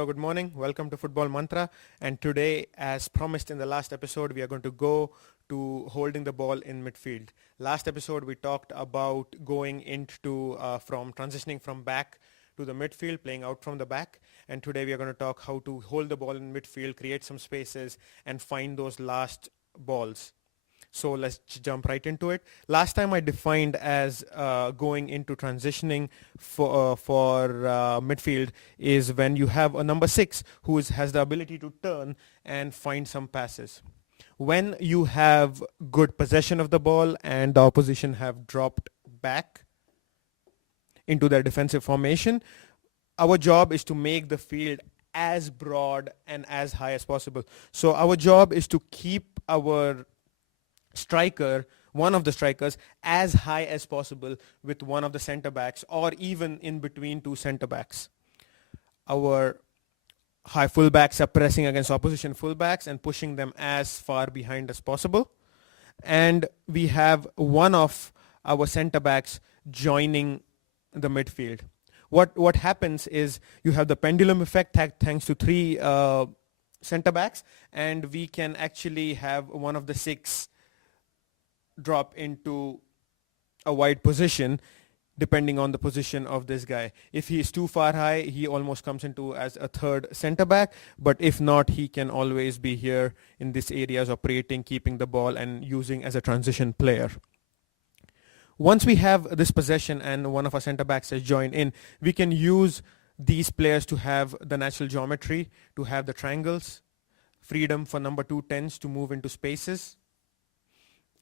hello, good morning. Welcome to Football Mantra. And today, as promised in the last episode, we are going to go to holding the ball in midfield. Last episode, we talked about going into from transitioning from back to the midfield, playing out from the back. And today, we are going to talk how to hold the ball in midfield, create some spaces, and find those last balls. So let's jump right into it. Last time I defined as going into transitioning for midfield is when you have a number 6 who has the ability to turn and find some passes. When you have good possession of the ball and the opposition have dropped back into their defensive formation, our job is to make the field as broad and as high as possible. So our job is to keep our striker, one of the strikers, as high as possible with one of the center backs or even in between two center backs. Our high fullbacks are pressing against opposition fullbacks and pushing them as far behind as possible. And we have one of our center backs joining the midfield. What happens is you have the pendulum effect thanks to three center backs, and we can actually have one of the 6 drop into a wide position depending on the position of this guy. If he is too far high, he almost comes into as a third center back, but if not, he can always be here in these areas operating, keeping the ball and using as a transition player. Once we have this possession and one of our center backs has joined in, we can use these players to have the natural geometry, to have the triangles, freedom for number 2 10s to move into spaces.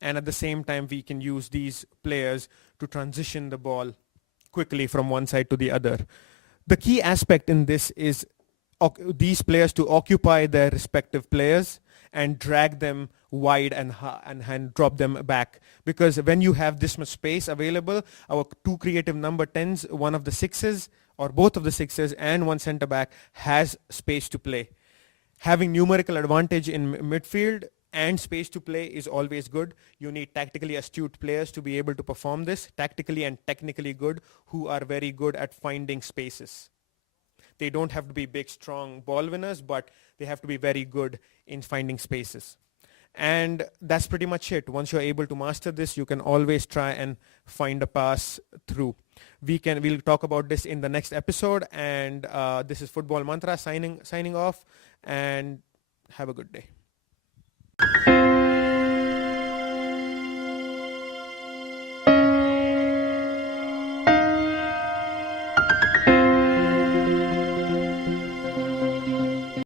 And at the same time, we can use these players to transition the ball quickly from one side to the other. The key aspect in this is these players to occupy their respective players and drag them wide and drop them back. Because when you have this much space available, our 2 creative number 10s, one of the 6s or both of the 6s and one center back has space to play. Having numerical advantage in midfield and space to play is always good. You need tactically astute players to be able to perform this, tactically and technically good, who are very good at finding spaces. They don't have to be big, strong ball winners, but they have to be very good in finding spaces. And that's pretty much it. Once you're able to master this, you can always try and find a pass through. We'll talk about this in the next episode. And this is Football Mantra signing off. And have a good day.